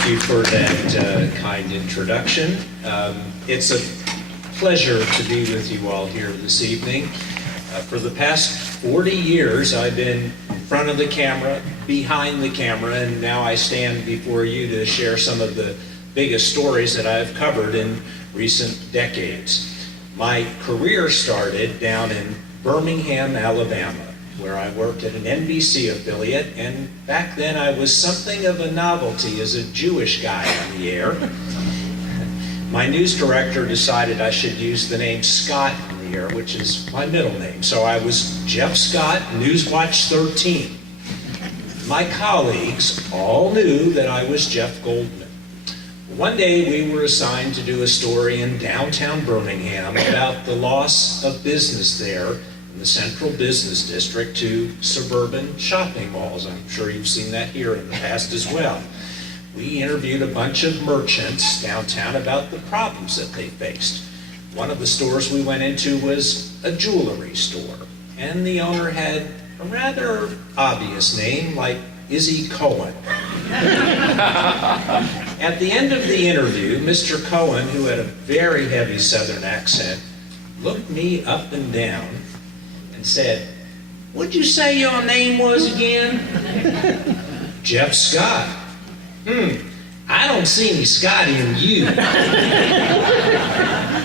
Thank you for that kind introduction. It's a pleasure to be with you all here this evening. For the past 40 years, I've been in front of the camera, behind the camera, and now I stand before you to share some of the biggest stories that I've covered in recent decades. My career started down in Birmingham, Alabama, where I worked at an NBC affiliate, and back then I was something of a novelty as a Jewish guy on the air. My news director decided I should use the name Scott on the air, which is my middle name. So I was Jeff Scott, Newswatch 13. My colleagues all knew that I was Jeff Goldman. One day we were assigned to do a story in downtown Birmingham about the loss of business there in the central business district to suburban shopping malls. I'm sure you've seen that here in the past as well. We interviewed a bunch of merchants downtown about the problems that they faced. One of the stores we went into was a jewelry store, and the owner had a rather obvious name like Izzy Cohen. At the end of the interview, Mr. Cohen, who had a very heavy Southern accent, looked me up and down and said, "What'd you say your name was again?" "Jeff Scott." I don't see any Scott in you."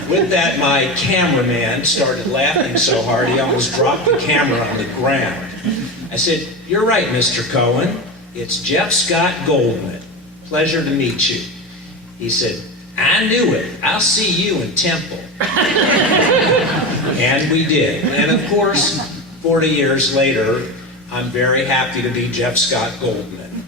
With that, my cameraman started laughing so hard he almost dropped the camera on the ground. I said, "You're right, Mr. Cohen. It's Jeff Scott Goldman. Pleasure to meet you." He said, "I knew it. I'll see you in Temple." And we did. And of course, 40 years later, I'm very happy to be Jeff Scott Goldman.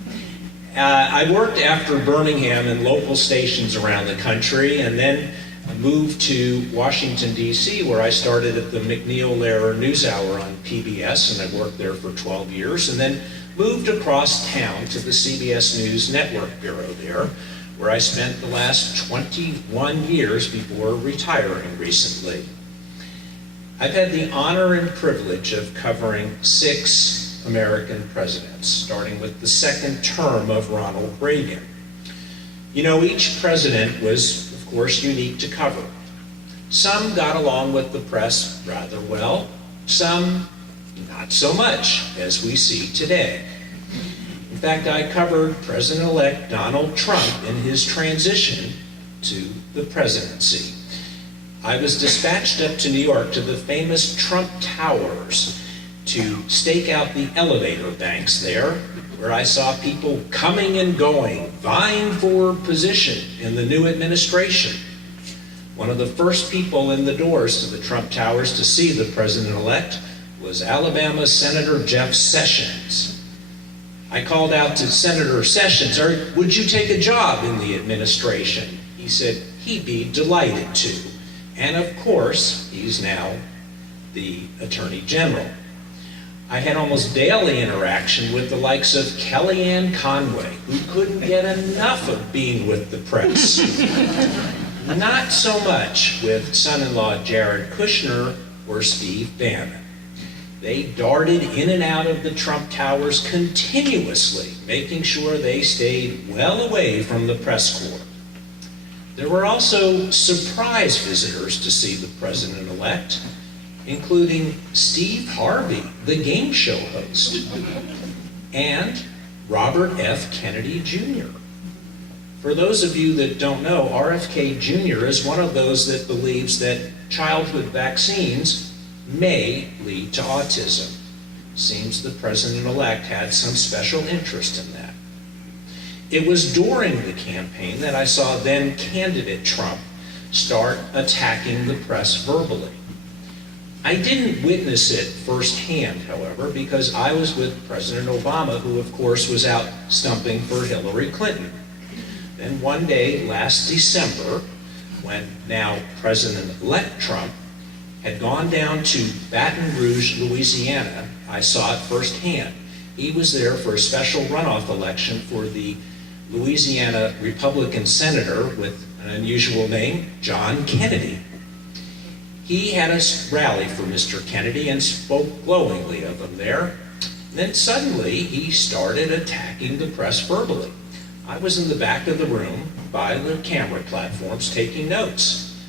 I worked after Birmingham in local stations around the country, and then moved to Washington, D.C., where I started at the McNeil-Lehrer NewsHour on PBS, and I worked there for 12 years, and then moved across town to the CBS News Network Bureau there, where I spent the last 21 years before retiring recently. I've had the honor and privilege of covering 6 American presidents, starting with the second term of Ronald Reagan. You know, each president was, of course, unique to cover. Some got along with the press rather well, some not so much, as we see today. In fact, I covered President-elect Donald Trump in his transition to the presidency. I was dispatched up to New York to the famous Trump Towers to stake out the elevator banks there, where I saw people coming and going, vying for position in the new administration. One of the first people in the doors to the Trump Towers to see the president-elect was Alabama Senator Jeff Sessions. I called out to Senator Sessions, "Would you take a job in the administration?" He said he'd be delighted to. And of course, he's now the Attorney General. I had almost daily interaction with the likes of Kellyanne Conway, who couldn't get enough of being with the press. Not so much with son-in-law Jared Kushner or Steve Bannon. They darted in and out of the Trump Towers continuously, making sure they stayed well away from the press corps. There were also surprise visitors to see the president-elect, including Steve Harvey, the game show host, and Robert F. Kennedy Jr. For those of you that don't know, RFK Jr. is one of those that believes that childhood vaccines may lead to autism. Seems the president-elect had some special interest in that. It was during the campaign that I saw then candidate Trump start attacking the press verbally. I didn't witness it firsthand, however, because I was with President Obama, who of course was out stumping for Hillary Clinton. Then one day last December, when now President-elect Trump had gone down to Baton Rouge, Louisiana, I saw it firsthand. He was there for a special runoff election for the Louisiana Republican senator with an unusual name, John Kennedy. He had a rally for Mr. Kennedy and spoke glowingly of him there. Then suddenly he started attacking the press verbally. I was in the back of the room by the camera platforms taking notes.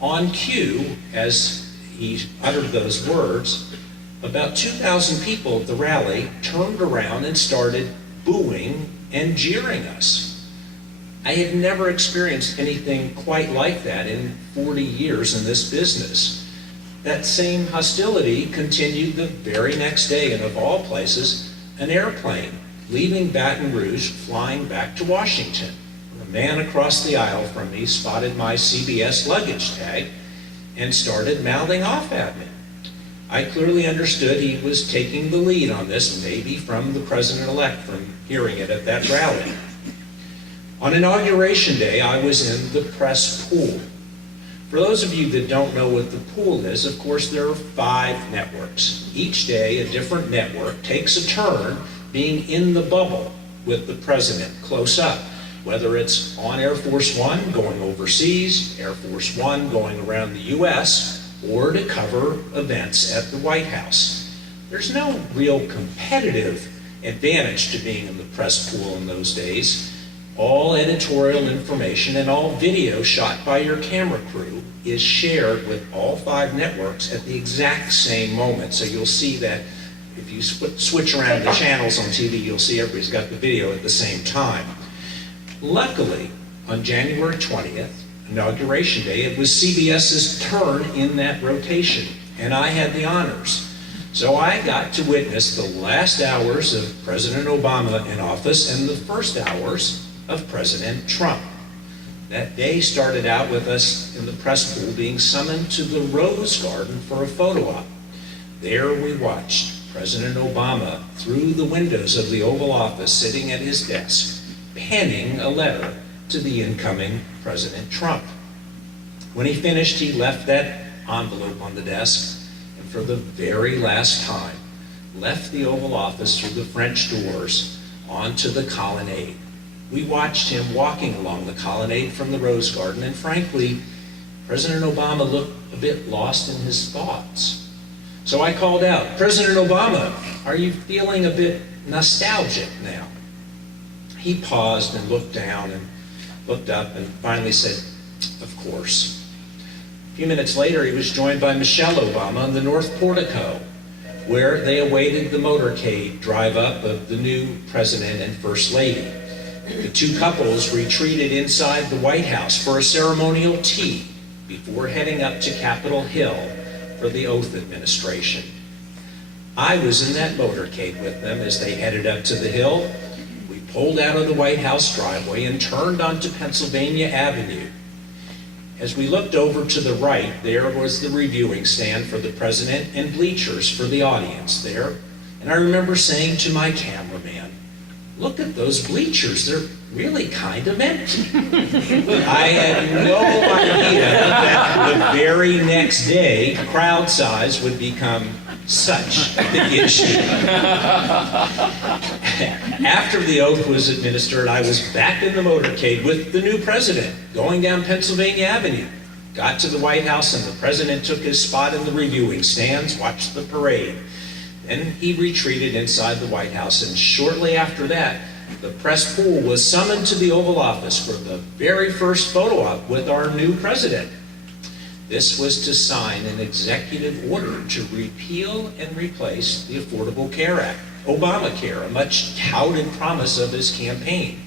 On cue, as he uttered those words, about 2,000 people at the rally turned around and started booing and jeering us. I had never experienced anything quite like that in 40 years in this business. That same hostility continued the very next day, and of all places, an airplane leaving Baton Rouge, flying back to Washington. A man across the aisle from me spotted my CBS luggage tag and started mouthing off at me. I clearly understood he was taking the lead on this, maybe from the president-elect, from hearing it at that rally. On Inauguration Day, I was in the press pool. For those of you that don't know what the pool is, of course, there are 5 networks. Each day, a different network takes a turn being in the bubble with the president close up, whether it's on Air Force One going overseas, Air Force One going around the U.S., or to cover events at the White House. There's no real competitive advantage to being in the press pool in those days. All editorial information and all video shot by your camera crew is shared with all 5 networks at the exact same moment. So you'll see that if you switch around the channels on TV, you'll see everybody's got the video at the same time. Luckily, on January 20th, Inauguration Day, it was CBS's turn in that rotation, and I had the honors. So I got to witness the last hours of President Obama in office and the first hours of President Trump. That day started out with us in the press pool being summoned to the Rose Garden for a photo op. There we watched President Obama through the windows of the Oval Office sitting at his desk, penning a letter to the incoming President Trump. When he finished, he left that envelope on the desk and for the very last time left the Oval Office through the French doors onto the colonnade. We watched him walking along the colonnade from the Rose Garden, and frankly, President Obama looked a bit lost in his thoughts. So I called out, "President Obama, are you feeling a bit nostalgic now?" He paused and looked down and looked up and finally said, "Of course." A few minutes later, he was joined by Michelle Obama on the North Portico, where they awaited the motorcade drive-up of the new President and First Lady. The 2 couples retreated inside the White House for a ceremonial tea before heading up to Capitol Hill for the oath administration. I was in that motorcade with them as they headed up to the Hill. We pulled out of the White House driveway and turned onto Pennsylvania Avenue. As we looked over to the right, there was the reviewing stand for the president and bleachers for the audience there. And I remember saying to my cameraman, "Look at those bleachers, they're really kind of empty." I had no idea that the very next day, crowd size would become such a big issue. After the oath was administered, I was back in the motorcade with the new president, going down Pennsylvania Avenue. Got to the White House and the president took his spot in the reviewing stands, watched the parade. Then he retreated inside the White House, and shortly after that, the press pool was summoned to the Oval Office for the very first photo op with our new president. This was to sign an executive order to repeal and replace the Affordable Care Act, Obamacare, a much touted promise of his campaign.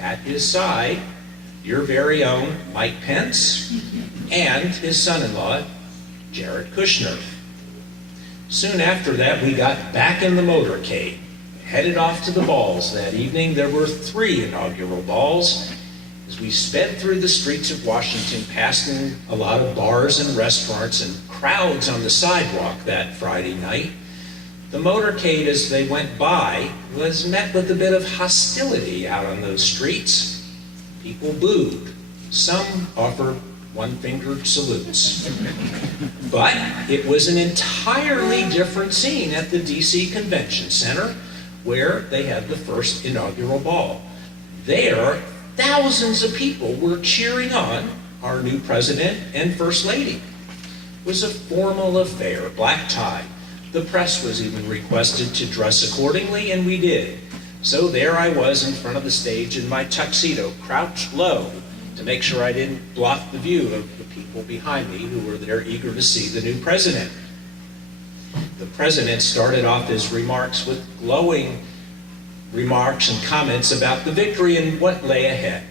At his side, your very own Mike Pence and his son-in-law, Jared Kushner. Soon after that, we got back in the motorcade, headed off to the balls. That evening, there were 3 inaugural balls. As we sped through the streets of Washington, passing a lot of bars and restaurants and crowds on the sidewalk that Friday night, the motorcade, as they went by, was met with a bit of hostility out on those streets. People booed. Some offered one-fingered salutes. But it was an entirely different scene at the D.C. Convention Center, where they had the first inaugural ball. There, thousands of people were cheering on our new president and first lady. It was a formal affair, black tie. The press was even requested to dress accordingly, and we did. So there I was in front of the stage in my tuxedo, crouched low to make sure I didn't block the view of the people behind me who were there eager to see the new president. The president started off his remarks with glowing remarks and comments about the victory and what lay ahead.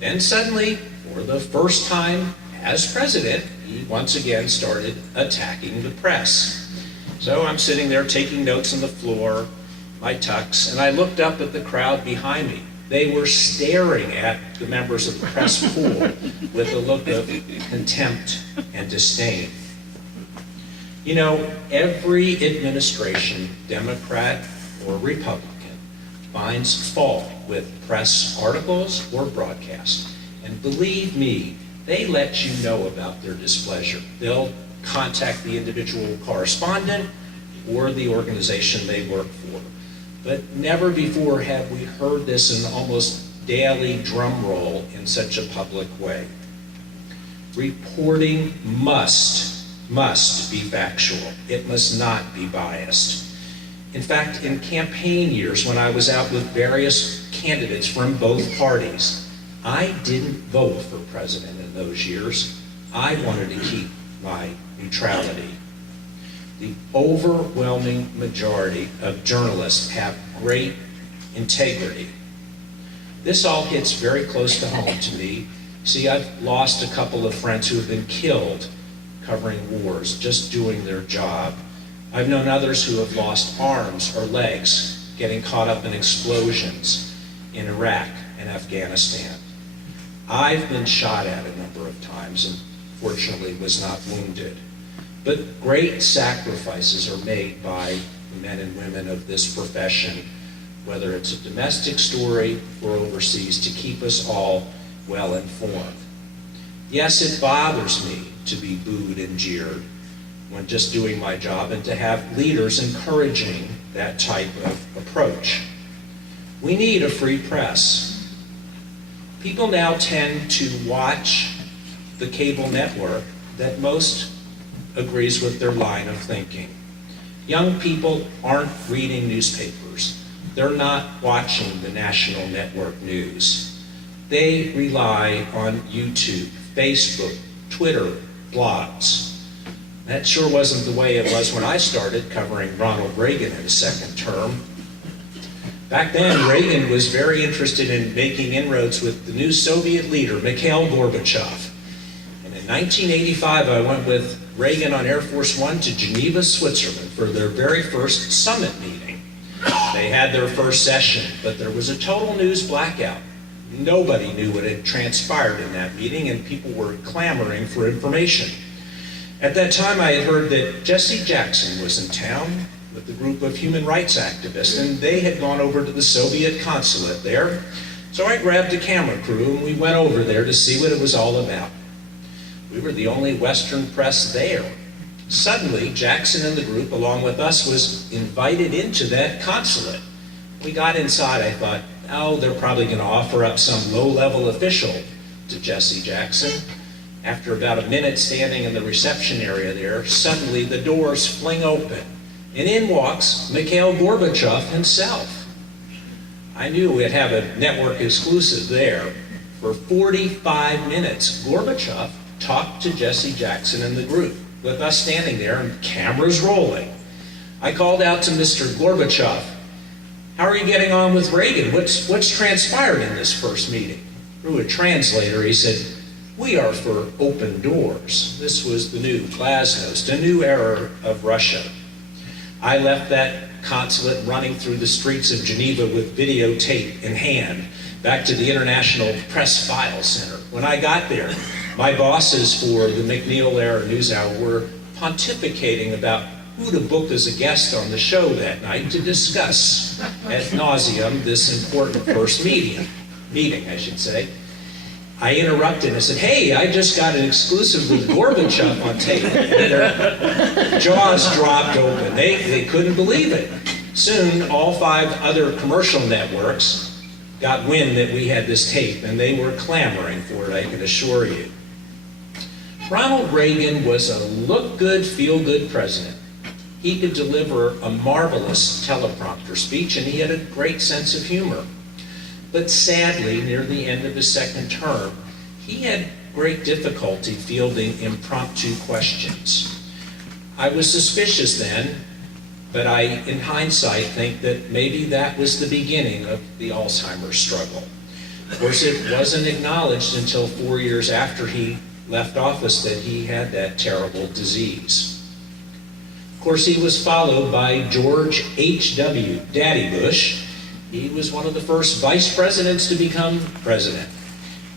Then suddenly, for the first time as president, he once again started attacking the press. So I'm sitting there taking notes on the floor, my tux, and I looked up at the crowd behind me. They were staring at the members of the press pool with a look of contempt and disdain. You know, every administration, Democrat or Republican, finds fault with press articles or broadcasts. And believe me, they let you know about their displeasure. They'll contact the individual correspondent or the organization they work for. But never before have we heard this in almost daily drum roll in such a public way. Reporting must be factual. It must not be biased. In fact, in campaign years, when I was out with various candidates from both parties, I didn't vote for president in those years. I wanted to keep my neutrality. The overwhelming majority of journalists have great integrity. This all hits very close to home to me. See, I've lost a couple of friends who have been killed covering wars, just doing their job. I've known others who have lost arms or legs getting caught up in explosions in Iraq and Afghanistan. I've been shot at a number of times and fortunately was not wounded. But great sacrifices are made by the men and women of this profession, whether it's a domestic story or overseas, to keep us all well informed. Yes, it bothers me to be booed and jeered when just doing my job and to have leaders encouraging that type of approach. We need a free press. People now tend to watch the cable network that most agrees with their line of thinking. Young people aren't reading newspapers. They're not watching the national network news. They rely on YouTube, Facebook, Twitter, blogs. That sure wasn't the way it was when I started covering Ronald Reagan in his second term. Back then, Reagan was very interested in making inroads with the new Soviet leader, Mikhail Gorbachev. And in 1985, I went with Reagan on Air Force One to Geneva, Switzerland for their very first summit meeting. They had their first session, but there was a total news blackout. Nobody knew what had transpired in that meeting, and people were clamoring for information. At that time, I had heard that Jesse Jackson was in town with a group of human rights activists, and they had gone over to the Soviet consulate there. So I grabbed a camera crew, and we went over there to see what it was all about. We were the only Western press there. Suddenly, Jackson and the group, along with us, was invited into that consulate. We got inside, I thought, oh, they're probably going to offer up some low-level official to Jesse Jackson. After about a minute standing in the reception area there, suddenly the doors fling open, and in walks Mikhail Gorbachev himself. I knew we'd have a network exclusive there. For 45 minutes, Gorbachev talked to Jesse Jackson and the group, with us standing there and cameras rolling. I called out to Mr. Gorbachev, how are you getting on with Reagan? What's transpired in this first meeting? Through a translator, he said, we are for open doors. This was the new glasnost, a new era of Russia. I left that consulate running through the streets of Geneva with videotape in hand, back to the International Press File Center. When I got there, my bosses for the McNeil-era NewsHour were pontificating about who to book as a guest on the show that night to discuss ad nauseum this important first meeting, I should say. I interrupted and I said, hey, I just got an exclusive with Gorbachev on tape. And their jaws dropped open. They couldn't believe it. Soon, all 5 other commercial networks got wind that we had this tape, and they were clamoring for it, I can assure you. Ronald Reagan was a look-good, feel-good president. He could deliver a marvelous teleprompter speech, and he had a great sense of humor. But sadly, near the end of his second term, he had great difficulty fielding impromptu questions. I was suspicious then, but I, in hindsight, think that maybe that was the beginning of the Alzheimer's struggle. Of course, it wasn't acknowledged until 4 years after he left office that he had that terrible disease. Of course, he was followed by George H.W. Daddy Bush. He was one of the first vice presidents to become president.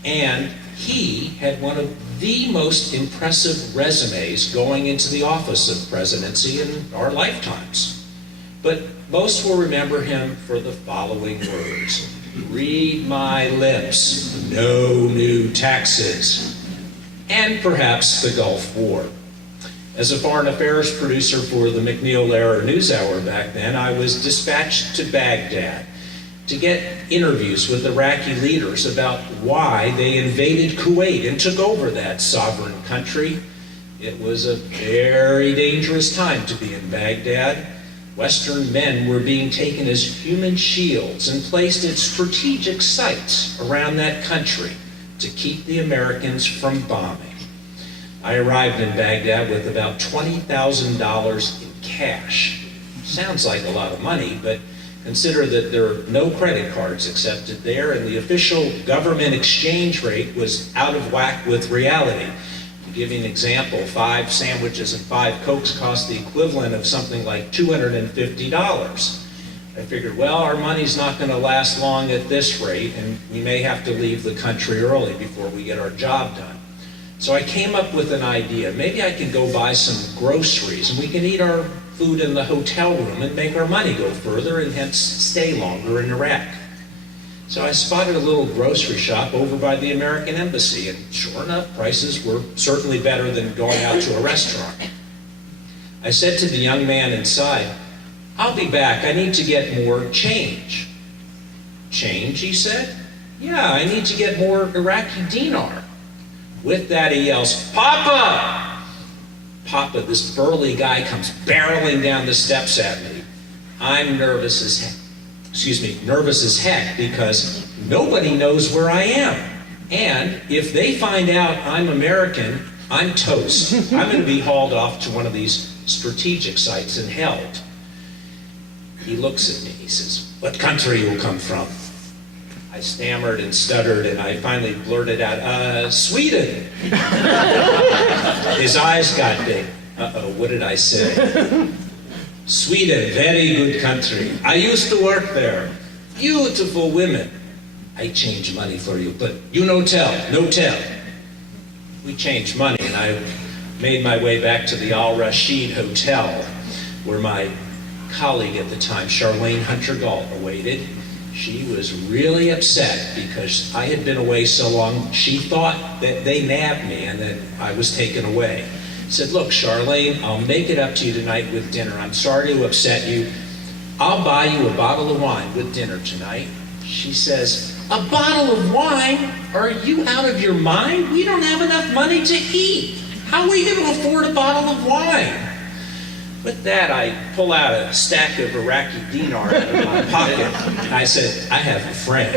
And he had one of the most impressive resumes going into the office of presidency in our lifetimes. But most will remember him for the following words: "Read my lips, no new taxes," and perhaps the Gulf War. As a foreign affairs producer for the McNeil-Lehrer NewsHour back then, I was dispatched to Baghdad to get interviews with Iraqi leaders about why they invaded Kuwait and took over that sovereign country. It was a very dangerous time to be in Baghdad. Western men were being taken as human shields and placed at strategic sites around that country to keep the Americans from bombing. I arrived in Baghdad with about $20,000 in cash. Sounds like a lot of money, but consider that there are no credit cards accepted there, and the official government exchange rate was out of whack with reality. To give you an example, 5 sandwiches and 5 Cokes cost the equivalent of something like $250. I figured, well, our money's not going to last long at this rate, and we may have to leave the country early before we get our job done. So I came up with an idea. Maybe I can go buy some groceries, and we can eat our food in the hotel room and make our money go further and hence stay longer in Iraq. So I spotted a little grocery shop over by the American Embassy, and sure enough, prices were certainly better than going out to a restaurant. I said to the young man inside, "I'll be back, I need to get more change." "Change?" he said. "Yeah, I need to get more Iraqi dinar." With that he yells, "Papa!" Papa, this burly guy, comes barreling down the steps at me. I'm nervous as heck because nobody knows where I am. And if they find out I'm American, I'm toast. I'm going to be hauled off to one of these strategic sites and held. He looks at me, he says, "What country you come from?" I stammered and stuttered, and I finally blurted out, "Sweden." His eyes got big. Uh-oh, what did I say? "Sweden, very good country. I used to work there. Beautiful women. I change money for you, but you no tell. We changed money, and I made my way back to the Al Rashid Hotel, where my colleague at the time, Charlene Hunter-Galt, awaited. She was really upset because I had been away so long. She thought that they nabbed me and that I was taken away. I said, "Look, Charlene, I'll make it up to you tonight with dinner. I'm sorry to upset you. I'll buy you a bottle of wine with dinner tonight." She says, "A bottle of wine? Are you out of your mind? We don't have enough money to eat. How are we going to afford a bottle of wine?" With that, I pull out a stack of Iraqi dinar out of my pocket. And I said, "I have a friend."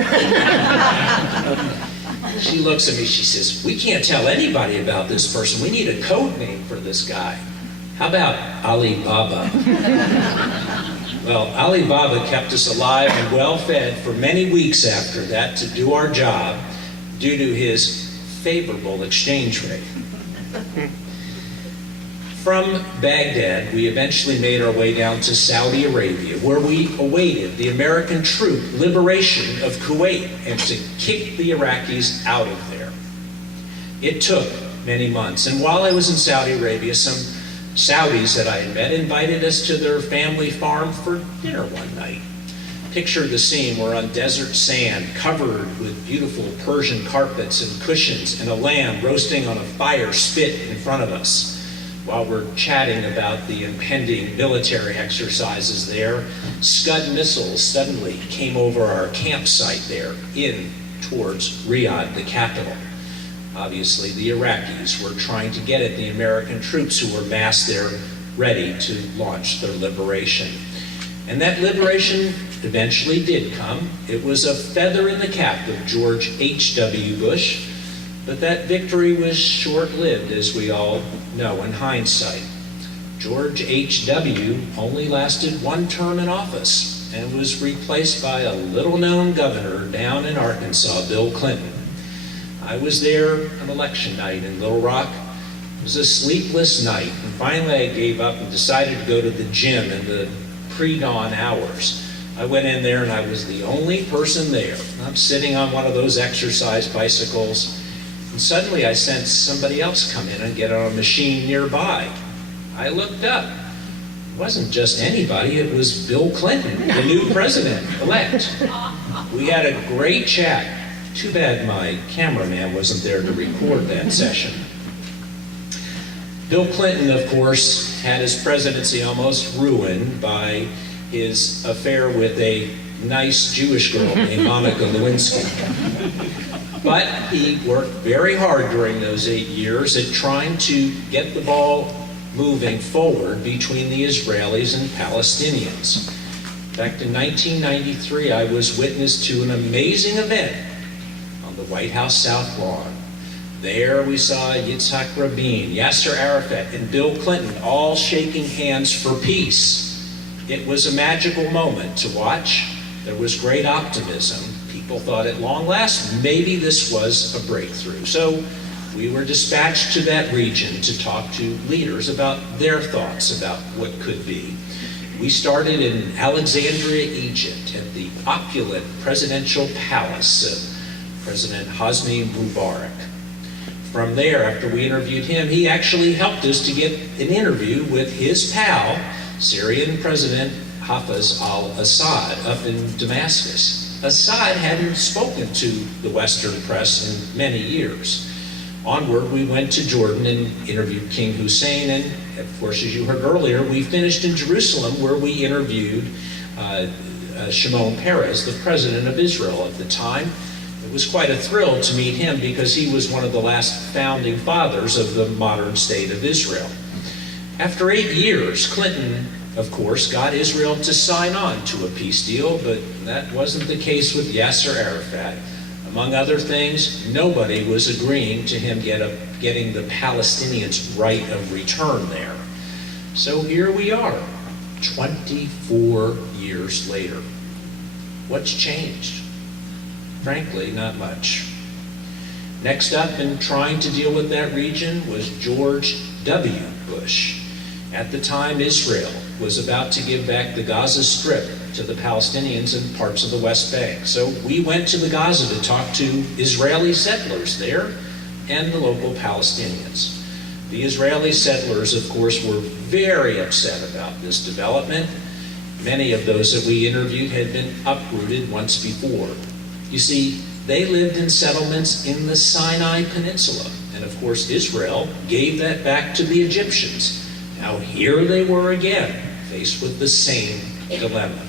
She looks at me, she says, "We can't tell anybody about this person. We need a code name for this guy. How about Ali Baba?" Well, Ali Baba kept us alive and well-fed for many weeks after that to do our job due to his favorable exchange rate. From Baghdad, we eventually made our way down to Saudi Arabia, where we awaited the American troop liberation of Kuwait and to kick the Iraqis out of there. It took many months, and while I was in Saudi Arabia, some Saudis that I had met invited us to their family farm for dinner one night. Picture the scene. We're on desert sand, covered with beautiful Persian carpets and cushions, and a lamb roasting on a fire spit in front of us. While we're chatting about the impending military exercises there, Scud missiles suddenly came over our campsite there, in towards Riyadh, the capital. Obviously, the Iraqis were trying to get at the American troops who were massed there ready to launch their liberation. And that liberation eventually did come. It was a feather in the cap of George H.W. Bush, but that victory was short-lived, as we all know in hindsight. George H.W. only lasted one term in office and was replaced by a little-known governor down in Arkansas, Bill Clinton. I was there on election night in Little Rock. It was a sleepless night, and finally I gave up and decided to go to the gym in the pre-dawn hours. I went in there and I was the only person there. I'm sitting on one of those exercise bicycles, and suddenly I sensed somebody else come in and get on a machine nearby. I looked up. It wasn't just anybody, it was Bill Clinton, the new president-elect. We had a great chat. Too bad my cameraman wasn't there to record that session. Bill Clinton, of course, had his presidency almost ruined by his affair with a nice Jewish girl named Monica Lewinsky. But he worked very hard during those 8 years at trying to get the ball moving forward between the Israelis and Palestinians. In fact, in 1993, I was witness to an amazing event on the White House South Lawn. There we saw Yitzhak Rabin, Yasser Arafat, and Bill Clinton all shaking hands for peace. It was a magical moment to watch. There was great optimism. People thought at long last, maybe this was a breakthrough. So we were dispatched to that region to talk to leaders about their thoughts about what could be. We started in Alexandria, Egypt, at the opulent presidential palace of President Hosni Mubarak. From there, after we interviewed him, he actually helped us to get an interview with his pal, Syrian President Hafez al-Assad, up in Damascus. Assad hadn't spoken to the Western press in many years. Onward, we went to Jordan and interviewed King Hussein, and of course, as you heard earlier, we finished in Jerusalem, where we interviewed Shimon Peres, the president of Israel at the time. It was quite a thrill to meet him because he was one of the last founding fathers of the modern state of Israel. After 8 years, Clinton, of course, got Israel to sign on to a peace deal, but that wasn't the case with Yasser Arafat. Among other things, nobody was agreeing to him getting the Palestinians' right of return there. So here we are, 24 years later. What's changed? Frankly, not much. Next up in trying to deal with that region was George W. Bush. At the time, Israel was about to give back the Gaza Strip to the Palestinians and parts of the West Bank. So we went to the Gaza to talk to Israeli settlers there and the local Palestinians. The Israeli settlers, of course, were very upset about this development. Many of those that we interviewed had been uprooted once before. You see, they lived in settlements in the Sinai Peninsula, and of course Israel gave that back to the Egyptians. Now here they were again, faced with the same dilemma.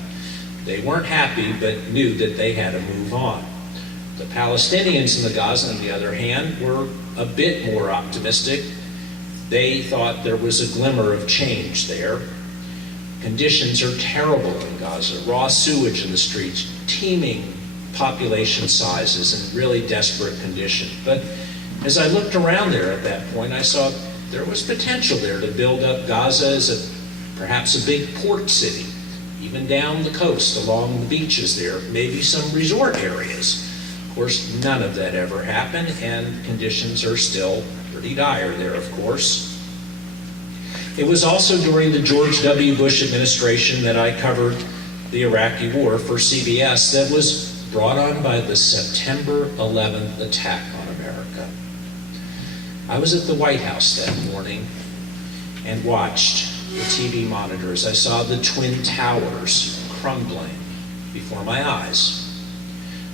They weren't happy, but knew that they had to move on. The Palestinians in the Gaza, on the other hand, were a bit more optimistic. They thought there was a glimmer of change there. Conditions are terrible in Gaza, raw sewage in the streets, teeming population sizes, and really desperate condition. But as I looked around there at that point, I saw there was potential there to build up Gaza as perhaps a big port city, even down the coast along the beaches there, maybe some resort areas. Of course, none of that ever happened, and conditions are still pretty dire there, of course. It was also during the George W. Bush administration that I covered the Iraqi war for CBS that was brought on by the September 11th attack on America. I was at the White House that morning and watched the TV monitors. I saw the Twin Towers crumbling before my eyes.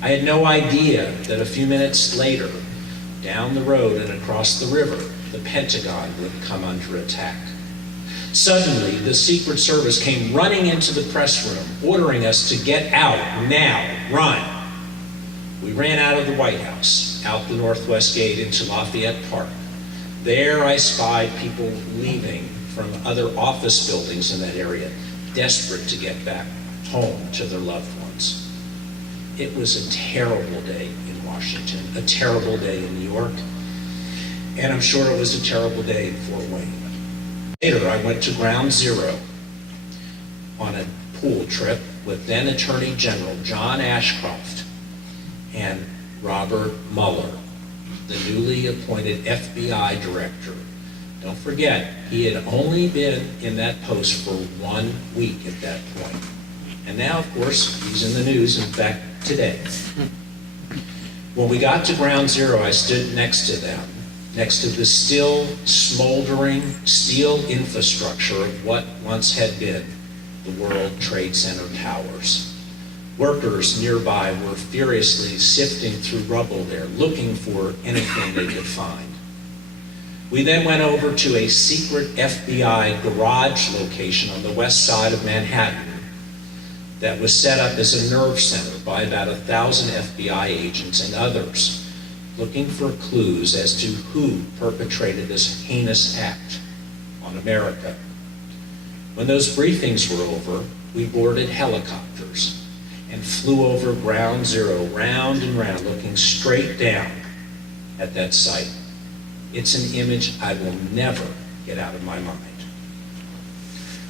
I had no idea that a few minutes later, down the road and across the river, the Pentagon would come under attack. Suddenly, the Secret Service came running into the press room, ordering us to get out now, run. We ran out of the White House, out the Northwest Gate into Lafayette Park. There I spied people leaving from other office buildings in that area, desperate to get back home to their loved ones. It was a terrible day in Washington, a terrible day in New York, and I'm sure it was a terrible day in Fort Wayne. Later, I went to Ground Zero on a pool trip with then Attorney General John Ashcroft and Robert Mueller, the newly appointed FBI director. Don't forget, he had only been in that post for 1 week at that point. And now, of course, he's in the news, in fact, today. When we got to Ground Zero, I stood next to them, next to the still smoldering steel infrastructure of what once had been the World Trade Center towers. Workers nearby were furiously sifting through rubble there, looking for anything they could find. We then went over to a secret FBI garage location on the west side of Manhattan that was set up as a nerve center by about 1,000 FBI agents and others, looking for clues as to who perpetrated this heinous act on America. When those briefings were over, we boarded helicopters and flew over Ground Zero, round and round, looking straight down at that site. It's an image I will never get out of my mind.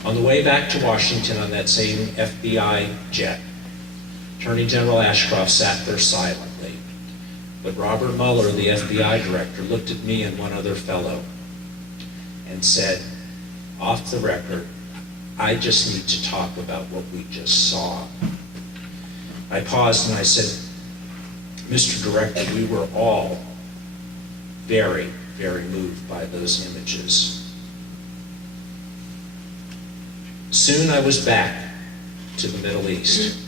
On the way back to Washington on that same FBI jet, Attorney General Ashcroft sat there silently. But Robert Mueller, the FBI director, looked at me and one other fellow and said, off the record, I just need to talk about what we just saw. I paused and I said, Mr. Director, we were all very, very moved by those images. Soon I was back to the Middle East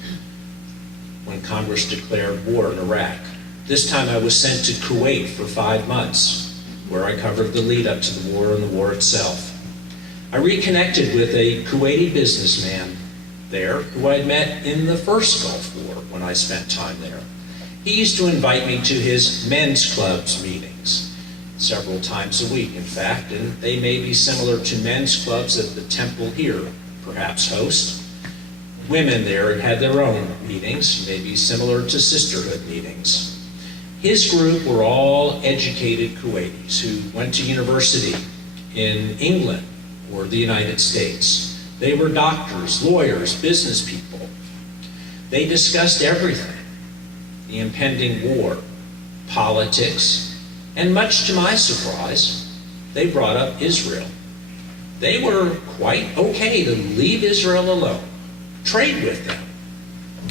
when Congress declared war in Iraq. This time I was sent to Kuwait for 5 months, where I covered the lead up to the war and the war itself. I reconnected with a Kuwaiti businessman there who I'd met in the first Gulf War when I spent time there. He used to invite me to his men's clubs meetings several times a week, in fact, and they may be similar to men's clubs that the temple here perhaps host. Women there had their own meetings, maybe similar to sisterhood meetings. His group were all educated Kuwaitis who went to university in England or the United States. They were doctors, lawyers, business people. They discussed everything: the impending war, politics, and much to my surprise, they brought up Israel. They were quite okay to leave Israel alone, trade with them.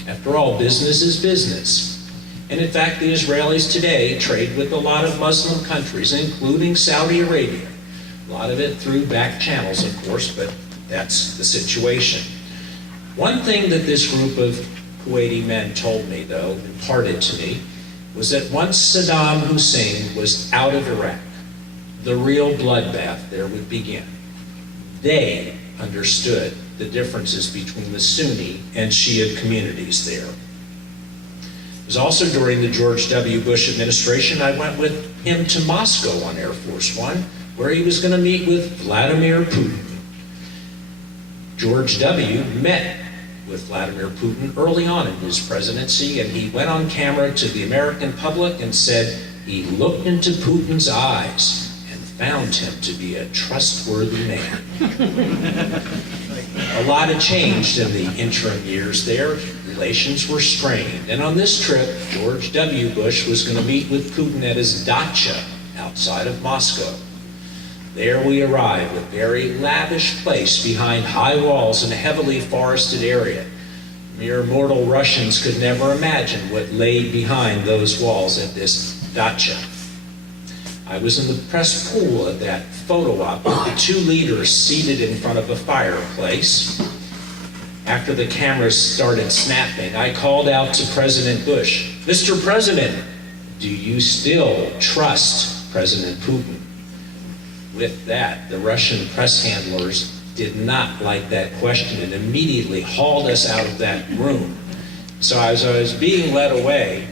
After all, business is business. And in fact, the Israelis today trade with a lot of Muslim countries, including Saudi Arabia. A lot of it through back channels, of course, but that's the situation. One thing that this group of Kuwaiti men told me, though, imparted to me, was that once Saddam Hussein was out of Iraq, the real bloodbath there would begin. They understood the differences between the Sunni and Shia communities there. It was also during the George W. Bush administration I went with him to Moscow on Air Force One, where he was going to meet with Vladimir Putin. George W. met with Vladimir Putin early on in his presidency, and he went on camera to the American public and said he looked into Putin's eyes and found him to be a trustworthy man. A lot had changed in the interim years there. Relations were strained. And on this trip, George W. Bush was going to meet with Putin at his dacha outside of Moscow. There we arrived, a very lavish place behind high walls in a heavily forested area. Mere mortal Russians could never imagine what lay behind those walls at this dacha. I was in the press pool at that photo op with the two leaders seated in front of a fireplace. After the cameras started snapping, I called out to President Bush, "Mr. President, do you still trust President Putin?" With that, the Russian press handlers did not like that question and immediately hauled us out of that room. So as I was being led away,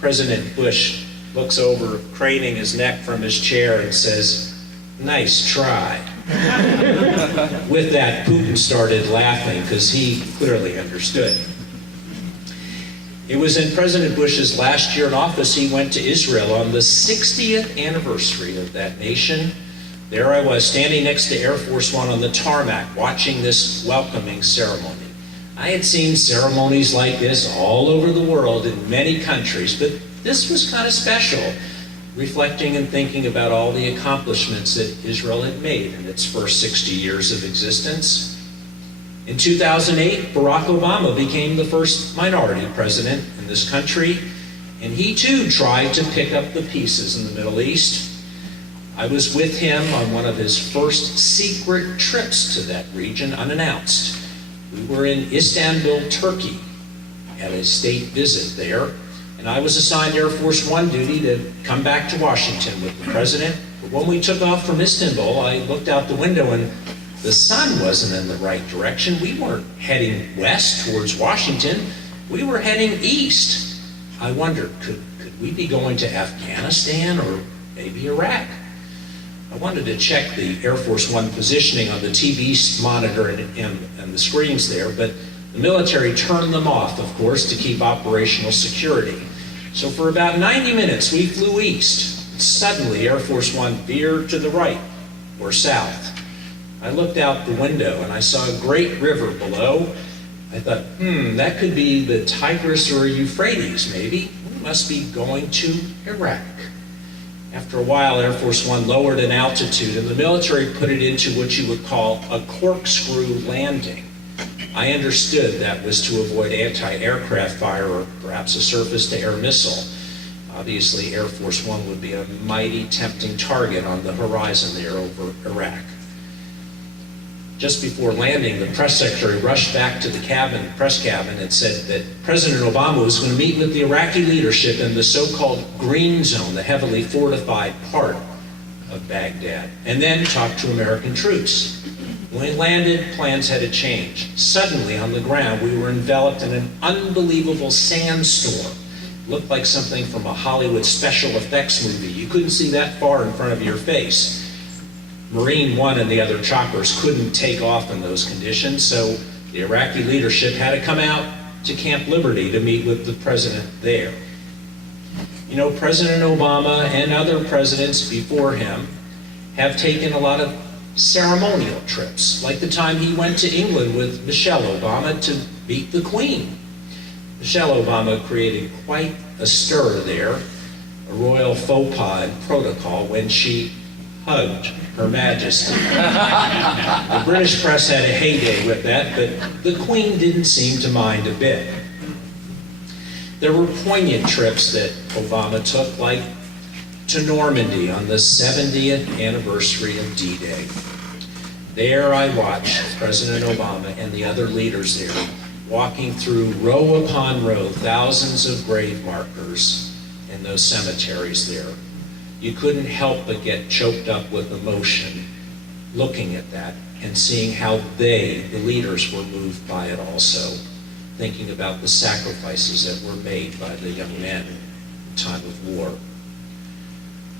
President Bush looks over, craning his neck from his chair, and says, "Nice try." With that, Putin started laughing because he clearly understood. It was in President Bush's last year in office, he went to Israel on the 60th anniversary of that nation. There I was, standing next to Air Force One on the tarmac, watching this welcoming ceremony. I had seen ceremonies like this all over the world in many countries, but this was kind of special, reflecting and thinking about all the accomplishments that Israel had made in its first 60 years of existence. In 2008, Barack Obama became the first minority president in this country, and he too tried to pick up the pieces in the Middle East. I was with him on one of his first secret trips to that region, unannounced. We were in Istanbul, Turkey, at a state visit there, and I was assigned Air Force One duty to come back to Washington with the president. But when we took off from Istanbul, I looked out the window and the sun wasn't in the right direction. We weren't heading west towards Washington. We were heading east. I wondered, could we be going to Afghanistan or maybe Iraq? I wanted to check the Air Force One positioning on the TV monitor and the screens there, but the military turned them off, of course, to keep operational security. So for about 90 minutes, we flew east. Suddenly, Air Force One veered to the right or south. I looked out the window and I saw a great river below. I thought, that could be the Tigris or Euphrates, maybe. We must be going to Iraq. After a while, Air Force One lowered in altitude and the military put it into what you would call a corkscrew landing. I understood that was to avoid anti-aircraft fire or perhaps a surface-to-air missile. Obviously, Air Force One would be a mighty tempting target on the horizon there over Iraq. Just before landing, the press secretary rushed back to the press cabin, and said that President Obama was going to meet with the Iraqi leadership in the so-called Green Zone, the heavily fortified part of Baghdad, and then talk to American troops. When we landed, plans had to change. Suddenly, on the ground, we were enveloped in an unbelievable sandstorm. It looked like something from a Hollywood special effects movie. You couldn't see that far in front of your face. Marine One and the other choppers couldn't take off in those conditions, so the Iraqi leadership had to come out to Camp Liberty to meet with the president there. You know, President Obama and other presidents before him have taken a lot of ceremonial trips, like the time he went to England with Michelle Obama to meet the Queen. Michelle Obama created quite a stir there, a royal faux pas and protocol when she hugged Her Majesty. The British press had a heyday with that, but the Queen didn't seem to mind a bit. There were poignant trips that Obama took, like to Normandy on the 70th anniversary of D-Day. There I watched President Obama and the other leaders there walking through row upon row, thousands of grave markers in those cemeteries there. You couldn't help but get choked up with emotion looking at that and seeing how they, the leaders, were moved by it also, thinking about the sacrifices that were made by the young men in time of war.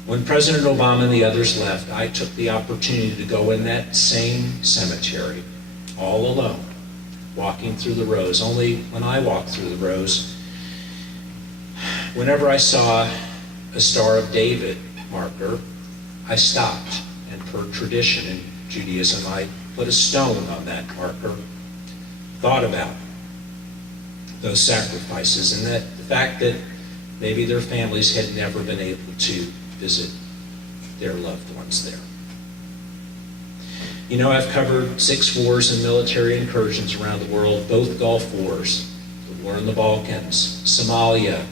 When President Obama and the others left, I took the opportunity to go in that same cemetery, all alone, walking through the rows. Only when I walked through the rows, whenever I saw a Star of David marker, I stopped, and per tradition in Judaism, I put a stone on that marker, thought about those sacrifices and that the fact that maybe their families had never been able to visit their loved ones there. You know, I've covered 6 wars and military incursions around the world, both Gulf Wars, the war in the Balkans, Somalia,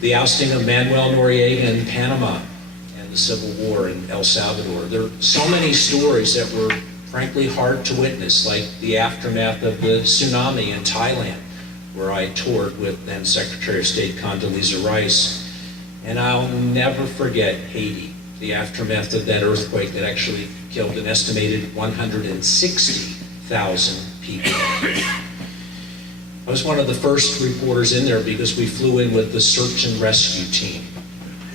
the ousting of Manuel Noriega in Panama, and the Civil War in El Salvador. There are so many stories that were frankly hard to witness, like the aftermath of the tsunami in Thailand, where I toured with then Secretary of State Condoleezza Rice. And I'll never forget Haiti, the aftermath of that earthquake that actually killed an estimated 160,000 people. I was one of the first reporters in there because we flew in with the search and rescue team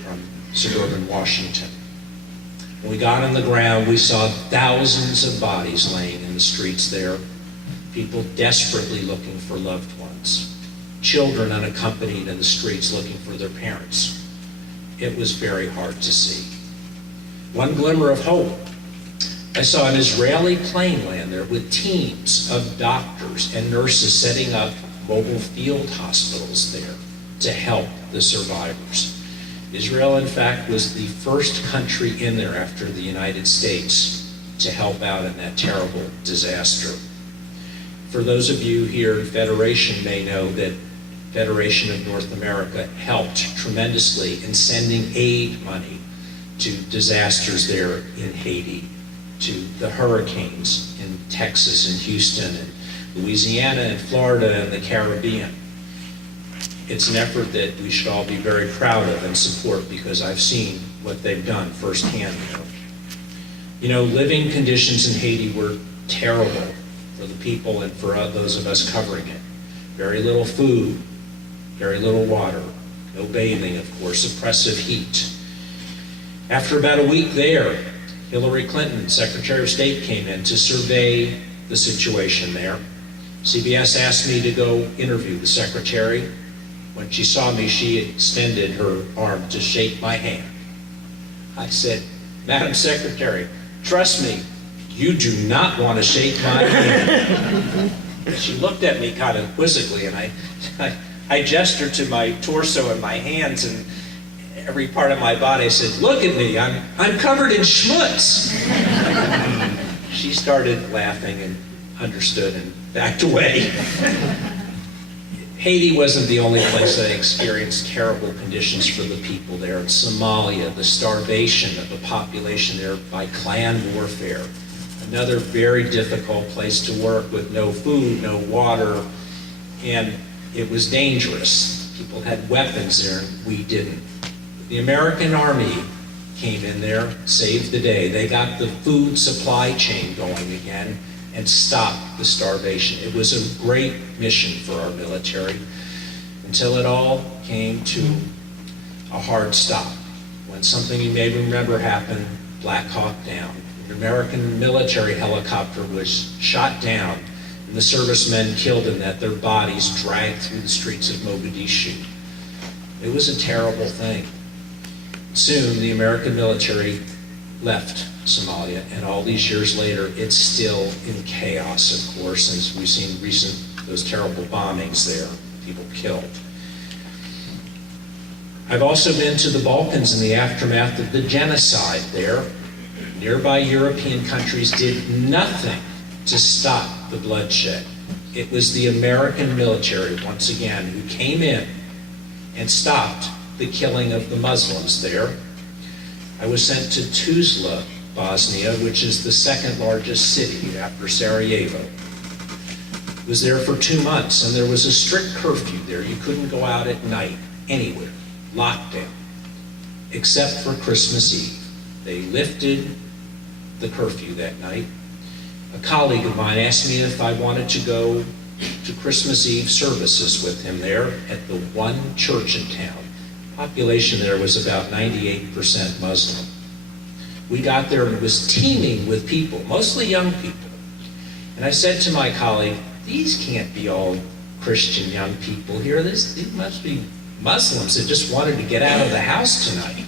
from suburban Washington. When we got on the ground, we saw thousands of bodies laying in the streets there, people desperately looking for loved ones, children unaccompanied in the streets looking for their parents. It was very hard to see. One glimmer of hope. I saw an Israeli plane land there with teams of doctors and nurses setting up mobile field hospitals there to help the survivors. Israel, in fact, was the first country in there after the United States to help out in that terrible disaster. For those of you here, Federation may know that Federation of North America helped tremendously in sending aid money to disasters there in Haiti, to the hurricanes in Texas and Houston and Louisiana and Florida and the Caribbean. It's an effort that we should all be very proud of and support, because I've seen what they've done firsthand. You know, living conditions in Haiti were terrible for the people and for those of us covering it. Very little food, very little water, no bathing, of course, oppressive heat. After about a week there, Hillary Clinton, Secretary of State, came in to survey the situation there. CBS asked me to go interview the secretary. When she saw me, she extended her arm to shake my hand. I said, "Madam Secretary, trust me, you do not want to shake my hand." She looked at me kind of quizzically, and I gestured to my torso and my hands and every part of my body. I said, "Look at me, I'm covered in schmutz." She started laughing and understood and backed away. Haiti wasn't the only place that experienced terrible conditions for the people there. In Somalia, the starvation of the population there by clan warfare. Another very difficult place to work with no food, no water, and it was dangerous. People had weapons there, and we didn't. The American Army came in there, saved the day. They got the food supply chain going again and stopped the starvation. It was a great mission for our military until it all came to a hard stop. When something you may remember happened, Black Hawk Down. An American military helicopter was shot down and the servicemen killed in that, their bodies dragged through the streets of Mogadishu. It was a terrible thing. Soon, the American military left Somalia, and all these years later, it's still in chaos, of course, as we've seen those terrible bombings there, people killed. I've also been to the Balkans in the aftermath of the genocide there. Nearby European countries did nothing to stop the bloodshed. It was the American military, once again, who came in and stopped the killing of the Muslims there. I was sent to Tuzla, Bosnia, which is the second largest city after Sarajevo. Was there for 2 months, and there was a strict curfew there. You couldn't go out at night anywhere, lockdown, except for Christmas Eve. They lifted the curfew that night. A colleague of mine asked me if I wanted to go to Christmas Eve services with him there at the one church in town. Population there was about 98% Muslim. We got there and it was teeming with people, mostly young people. And I said to my colleague, "These can't be all Christian young people here. These must be Muslims that just wanted to get out of the house tonight."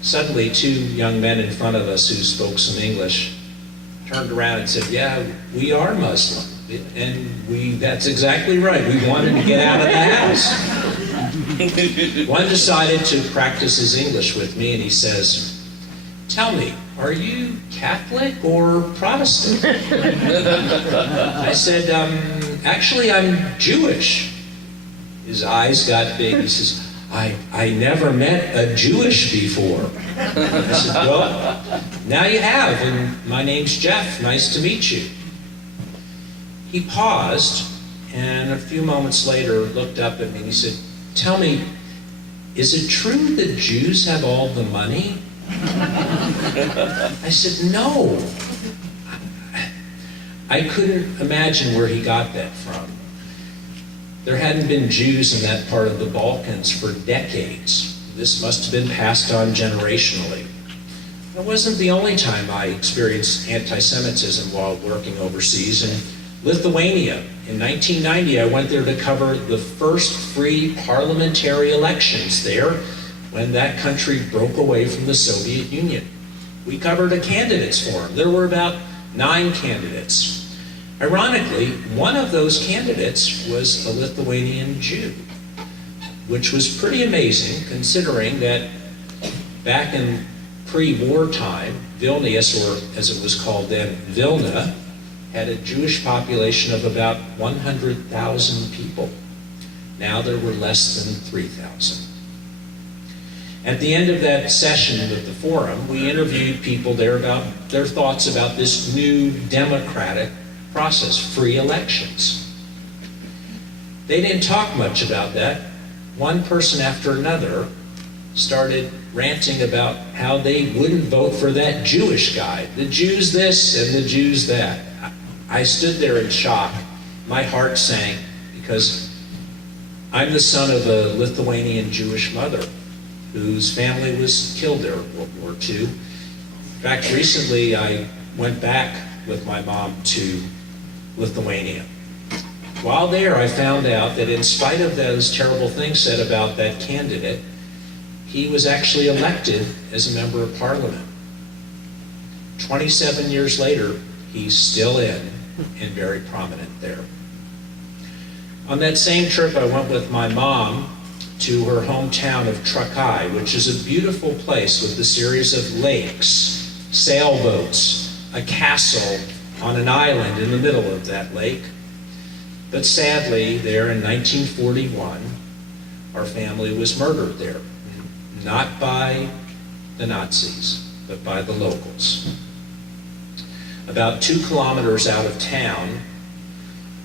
Suddenly, 2 young men in front of us who spoke some English turned around and said, "Yeah, we are Muslim. And that's exactly right. We wanted to get out of the house." One decided to practice his English with me, and he says, "Tell me, are you Catholic or Protestant?" I said, "Actually, I'm Jewish." His eyes got big. He says, I never met a Jewish before." I said, "Well, now you have, and my name's Jeff. Nice to meet you." He paused, and a few moments later looked up at me and he said, "Tell me, is it true that Jews have all the money?" I said, "No." I couldn't imagine where he got that from. There hadn't been Jews in that part of the Balkans for decades. This must have been passed on generationally. It wasn't the only time I experienced anti-Semitism while working overseas. In Lithuania, in 1990, I went there to cover the first free parliamentary elections there when that country broke away from the Soviet Union. We covered a candidates forum. There were about 9 candidates. Ironically, one of those candidates was a Lithuanian Jew, which was pretty amazing considering that back in pre-war time, Vilnius, or as it was called then, Vilna, had a Jewish population of about 100,000 people. Now there were less than 3,000. At the end of that session with the forum, we interviewed people there about their thoughts about this new democratic process, free elections. They didn't talk much about that. One person after another started ranting about how they wouldn't vote for that Jewish guy. The Jews this and the Jews that. I stood there in shock. My heart sank because I'm the son of a Lithuanian Jewish mother whose family was killed there in World War II. In fact, recently I went back with my mom to Lithuania. While there, I found out that in spite of those terrible things said about that candidate, he was actually elected as a member of parliament. 27 years later, he's still in and very prominent there. On that same trip, I went with my mom to her hometown of Trakai, which is a beautiful place with a series of lakes, sailboats, a castle on an island in the middle of that lake. But sadly, there in 1941, our family was murdered there. Not by the Nazis, but by the locals. About 2 kilometers out of town,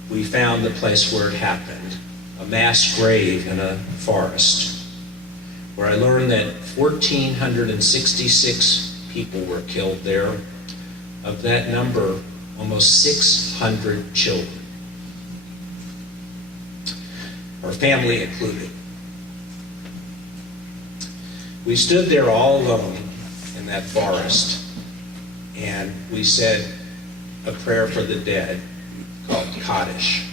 we found the place where it happened, a mass grave in a forest, where I learned that 1,466 people were killed there. Of that number, almost 600 children, our family included. We stood there all alone in that forest, and we said a prayer for the dead called Kaddish.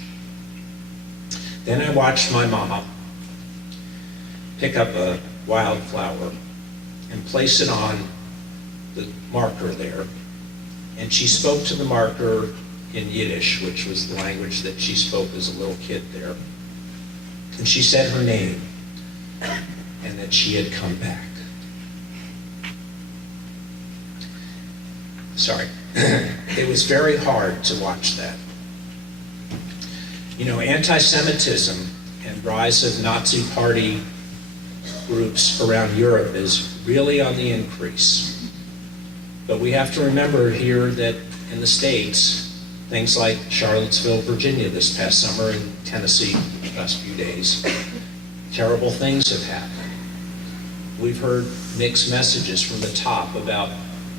Then I watched my mom pick up a wildflower and place it on the marker there, and she spoke to the marker in Yiddish, which was the language that she spoke as a little kid there. And she said her name, and that she had come back. Sorry. It was very hard to watch that. You know, anti-Semitism and rise of Nazi party groups around Europe is really on the increase. But we have to remember here that in the States, things like Charlottesville, Virginia this past summer, and Tennessee the past few days, terrible things have happened. We've heard mixed messages from the top about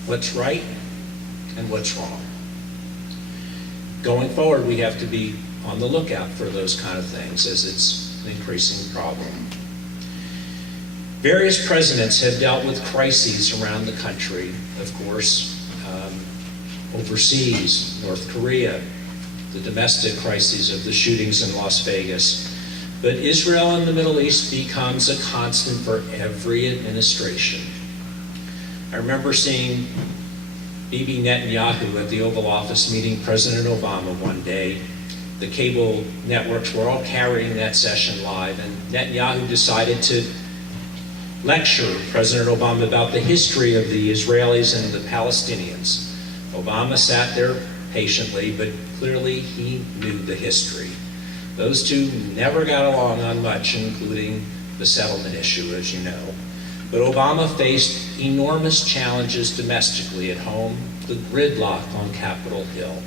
what's right and what's wrong. Going forward, we have to be on the lookout for those kind of things, as it's an increasing problem. Various presidents have dealt with crises around the country, of course, overseas, North Korea, the domestic crises of the shootings in Las Vegas. But Israel and the Middle East becomes a constant for every administration. I remember seeing Bibi Netanyahu at the Oval Office meeting President Obama one day. The cable networks were all carrying that session live, and Netanyahu decided to lecture President Obama about the history of the Israelis and the Palestinians. Obama sat there patiently, but clearly he knew the history. Those two never got along on much, including the settlement issue, as you know. But Obama faced enormous challenges domestically at home, the gridlock on Capitol Hill.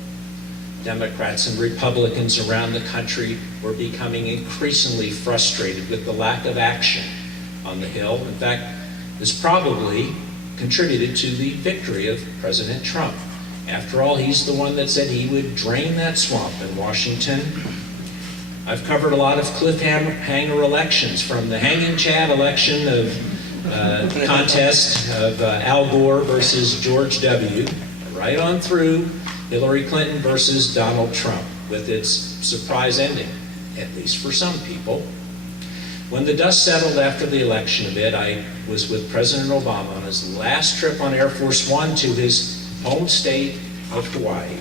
Democrats and Republicans around the country were becoming increasingly frustrated with the lack of action on the Hill. In fact, this probably contributed to the victory of President Trump. After all, he's the one that said he would drain that swamp in Washington. I've covered a lot of cliffhanger elections, from the hanging Chad election of contest of Al Gore versus George W., right on through Hillary Clinton versus Donald Trump, with its surprise ending, at least for some people. When the dust settled after the election a bit, I was with President Obama on his last trip on Air Force One to his home state of Hawaii.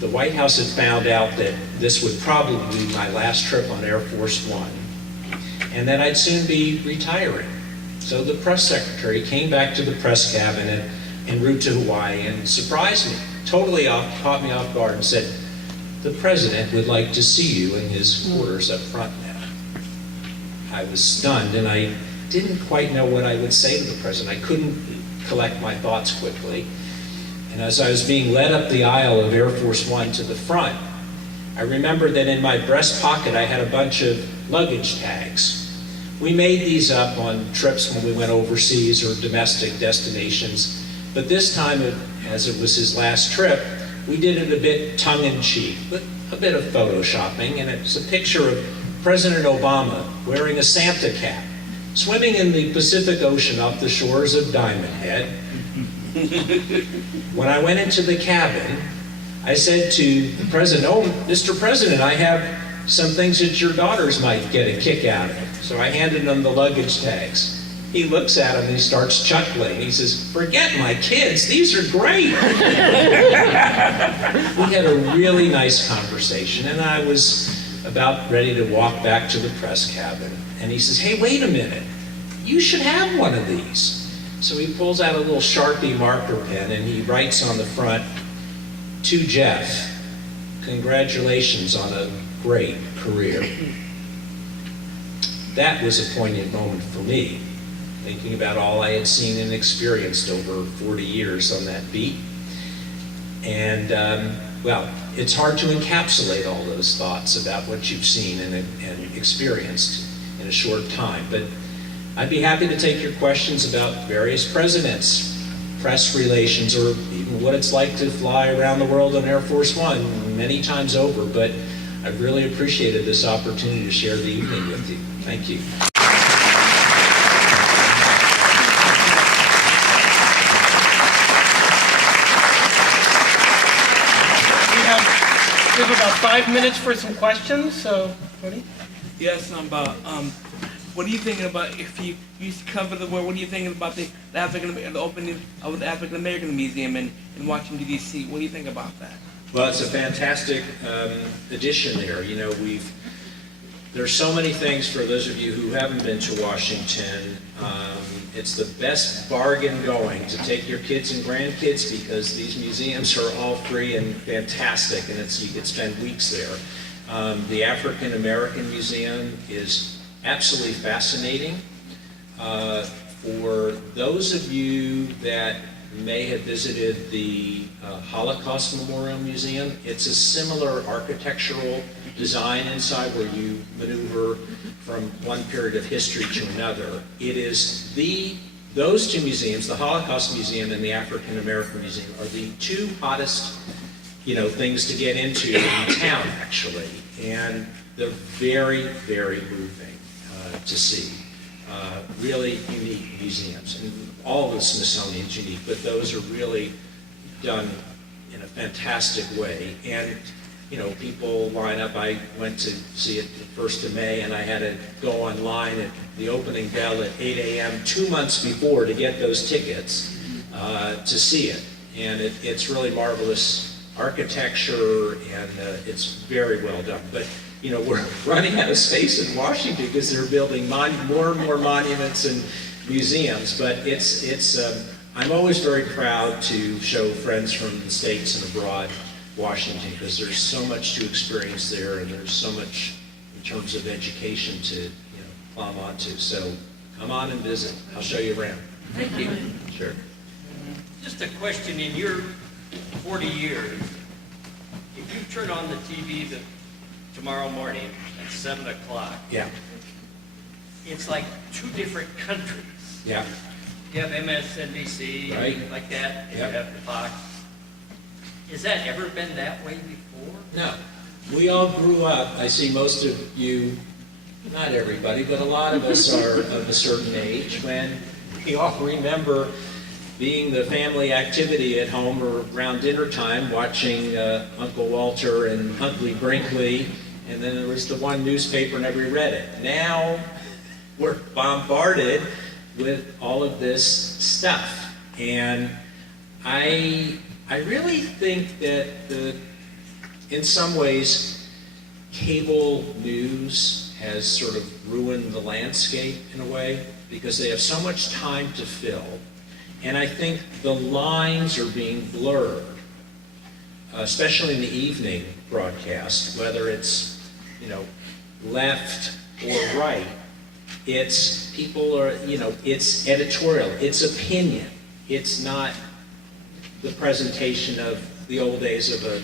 The White House had found out that this would probably be my last trip on Air Force One, and that I'd soon be retiring. So the press secretary came back to the press cabin en route to Hawaii and surprised me, caught me off guard and said, "The president would like to see you in his quarters up front now." I was stunned, and I didn't quite know what I would say to the president. I couldn't collect my thoughts quickly. And as I was being led up the aisle of Air Force One to the front, I remembered that in my breast pocket I had a bunch of luggage tags. We made these up on trips when we went overseas or domestic destinations, but this time, as it was his last trip, we did it a bit tongue-in-cheek, with a bit of photoshopping, and it's a picture of President Obama wearing a Santa cap, swimming in the Pacific Ocean off the shores of Diamond Head. When I went into the cabin, I said to the president, "Oh, Mr. President, I have some things that your daughters might get a kick out of." So I handed him the luggage tags. He looks at them and he starts chuckling. He says, "Forget my kids, these are great." We had a really nice conversation, and I was about ready to walk back to the press cabin. And he says, "Hey, wait a minute, you should have one of these." So he pulls out a little Sharpie marker pen and he writes on the front, "To Jeff, congratulations on a great career." That was a poignant moment for me, thinking about all I had seen and experienced over 40 years on that beat. And, well, it's hard to encapsulate all those thoughts about what you've seen and experienced in a short time. But I'd be happy to take your questions about various presidents, press relations, or even what it's like to fly around the world on Air Force One many times over. But I've really appreciated this opportunity to share the evening with you. Thank you. We have about 5 minutes for some questions, so, Tony? Yes, what are you thinking about if you used to cover the world? What are you thinking about the opening of the African American Museum in Washington, D.C.? What do you think about that? Well, it's a fantastic addition there. You know, there's so many things for those of you who haven't been to Washington. It's the best bargain going to take your kids and grandkids, because these museums are all free and fantastic, and you could spend weeks there. The African American Museum is absolutely fascinating. For those of you that may have visited the Holocaust Memorial Museum, it's a similar architectural design inside where you maneuver from one period of history to another. It is those two museums, the Holocaust Museum and the African American Museum, are the two hottest, things to get into in town, actually. And they're very, very moving to see. Really unique museums. And all of the Smithsonian's unique, but those are really done in a fantastic way. And, people line up. I went to see it the 1st of May, and I had to go online at the opening bell at 8 a.m. 2 months before to get those tickets to see it. And it's really marvelous architecture, and it's very well done. But we're running out of space in Washington because they're building more and more monuments and museums. But I'm always very proud to show friends from the States and abroad Washington, because there's so much to experience there, and there's so much in terms of education to climb onto. So come on and visit. I'll show you around. Thank you. Sure. Just a question, in your 40 years, if you turn on the TV tomorrow morning at 7 o'clock, Yeah. it's like 2 different countries. Yeah. You have MSNBC, Right. like that, and Yep. you have Fox. Has that ever been that way before? No. We all grew up, I see most of you not everybody, but a lot of us are of a certain age, when we all remember being the family activity at home or around dinner time, watching Uncle Walter and Huntley Brinkley, and then there was the one newspaper and we read it. Now we're bombarded with all of this stuff, and I really think that in some ways cable news has sort of ruined the landscape in a way, because they have so much time to fill. And I think the lines are being blurred, especially in the evening broadcast, whether it's, left or right. It's people are, it's editorial, it's opinion. It's not the presentation of the old days of a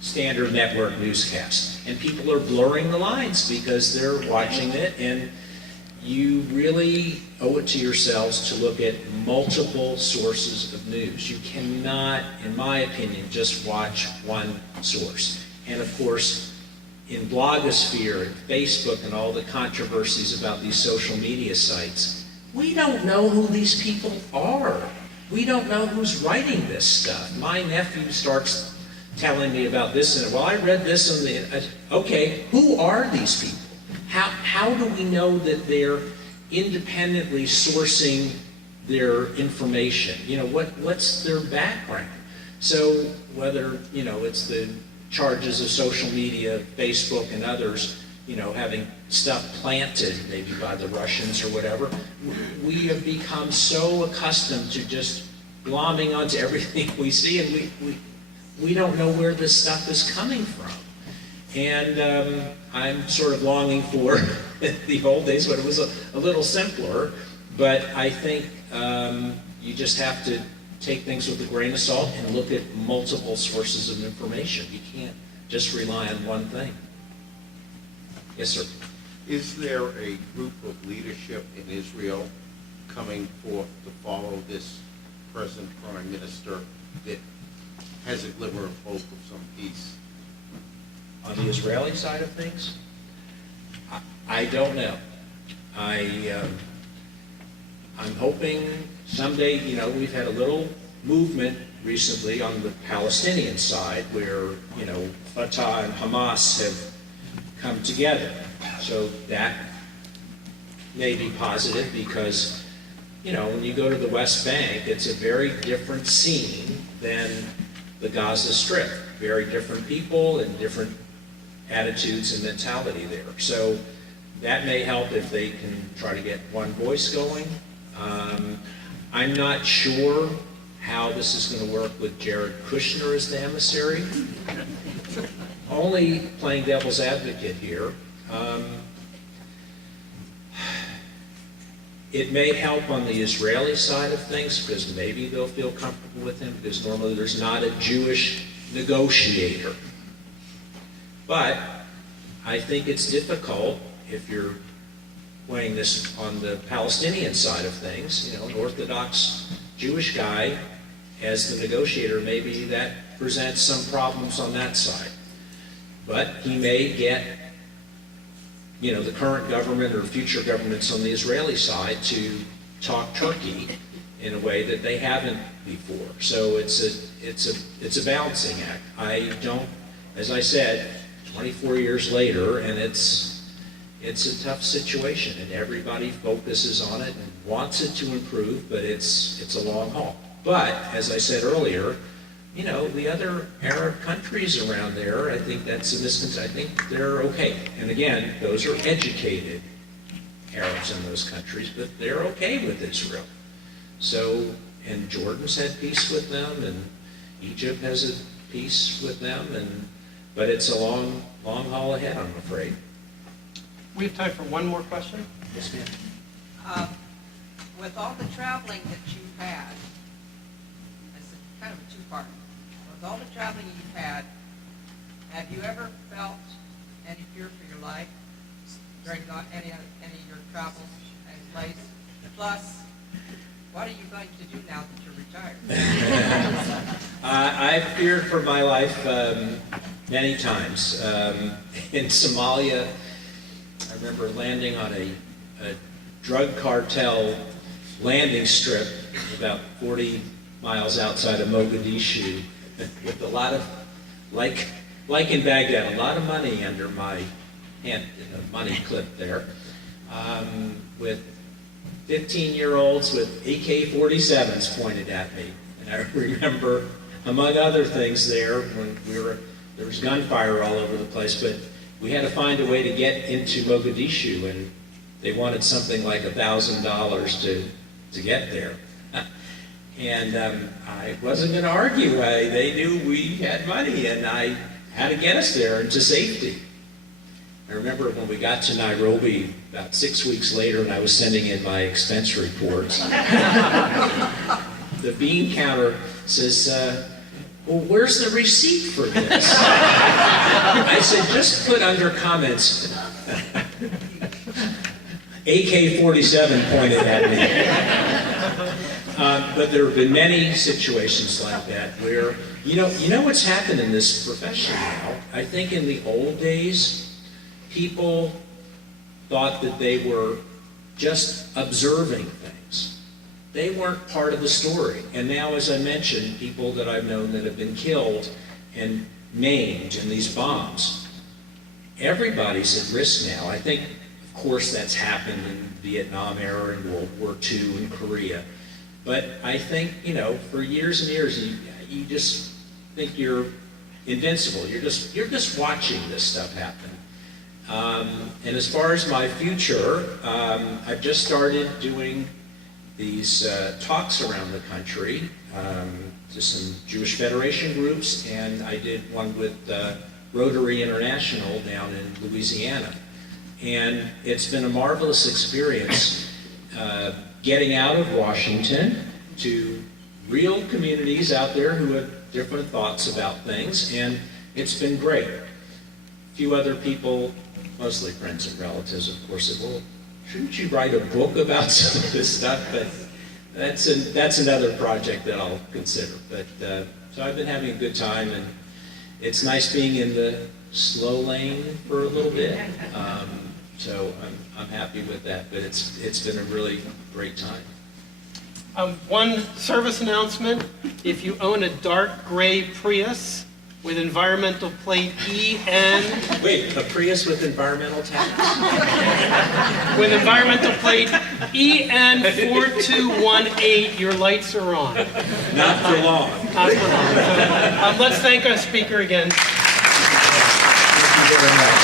standard network newscast. And people are blurring the lines because they're watching it, and you really owe it to yourselves to look at multiple sources of news. You cannot, in my opinion, just watch one source. And of course, in blogosphere and Facebook and all the controversies about these social media sites, we don't know who these people are. We don't know who's writing this stuff. My nephew starts telling me about this, and well, I read this in the, okay, who are these people? How do we know that they're independently sourcing their information? What's their background? So whether, it's the charges of social media, Facebook and others, having stuff planted maybe by the Russians or whatever, we have become so accustomed to just glomming onto everything we see, and we don't know where this stuff is coming from. And I'm sort of longing for the old days when it was a little simpler, but I think you just have to take things with a grain of salt and look at multiple sources of information. You can't just rely on one thing. Yes, sir. Is there a group of leadership in Israel coming forth to follow this present prime minister that has a glimmer of hope of some peace? On the Israeli side of things, I don't know. I'm hoping someday, we've had a little movement recently on the Palestinian side where, Fatah and Hamas have come together. So that may be positive because, when you go to the West Bank, it's a very different scene than the Gaza Strip. Very different people and different attitudes and mentality there. So that may help if they can try to get one voice going. I'm not sure how this is going to work with Jared Kushner as the emissary. Only playing devil's advocate here. It may help on the Israeli side of things because maybe they'll feel comfortable with him because normally there's not a Jewish negotiator. But I think it's difficult if you're weighing this on the Palestinian side of things, an Orthodox Jewish guy as the negotiator, maybe that presents some problems on that side. But he may get, the current government or future governments on the Israeli side to talk Turkey in a way that they haven't before. So it's a balancing act. I don't, as I said, 24 years later, and it's a tough situation, and everybody focuses on it and wants it to improve, but it's a long haul. But as I said earlier, the other Arab countries around there, I think that's a misconception. I think they're okay. And again, those are educated Arabs in those countries, but they're okay with Israel. So, and Jordan's had peace with them, and Egypt has a peace with them, but it's a long haul ahead, I'm afraid. We have time for one more question. Yes, ma'am. With all the traveling that you've had, it's kind of a two-part. With all the traveling you've had, have you ever felt any fear for your life during any of your travels and plays? Plus, what are you going to do now that you're retired? I've feared for my life many times. In Somalia, I remember landing on a drug cartel landing strip about 40 miles outside of Mogadishu with a lot of, like in Baghdad, a lot of money under my hand, money clip there, with 15-year-olds with AK-47s pointed at me. And I remember, among other things there, when there was gunfire all over the place, but we had to find a way to get into Mogadishu, and they wanted something like $1,000 to get there. And I wasn't going to argue. They knew we had money, and I had to get us there into safety. I remember when we got to Nairobi about 6 weeks later, and I was sending in my expense reports. The bean counter says, well, where's the receipt for this? I said, just put under comments, AK-47 pointed at me. But there have been many situations like that where, you know what's happened in this profession now? I think in the old days, people thought that they were just observing things. They weren't part of the story. And now, as I mentioned, people that I've known that have been killed and maimed in these bombs, everybody's at risk now. I think, of course, that's happened in Vietnam era and World War II and Korea. But I think, for years and years, you just think you're invincible. You're just watching this stuff happen. And as far as my future, I've just started doing these talks around the country to some Jewish Federation groups, and I did one with Rotary International down in Louisiana. And it's been a marvelous experience getting out of Washington to real communities out there who have different thoughts about things, and it's been great. A few other people, mostly friends and relatives, of course, said, well, shouldn't you write a book about some of this stuff? But that's another project that I'll consider. But so I've been having a good time, and it's nice being in the slow lane for a little bit. So I'm happy with that. But it's been a really great time. One service announcement: if you own a dark gray Prius with environmental plate EN. Wait, a Prius with environmental tax? With environmental plate EN4218, your lights are on. Not for long. Not for long. So, let's thank our speaker again. Thank you very much.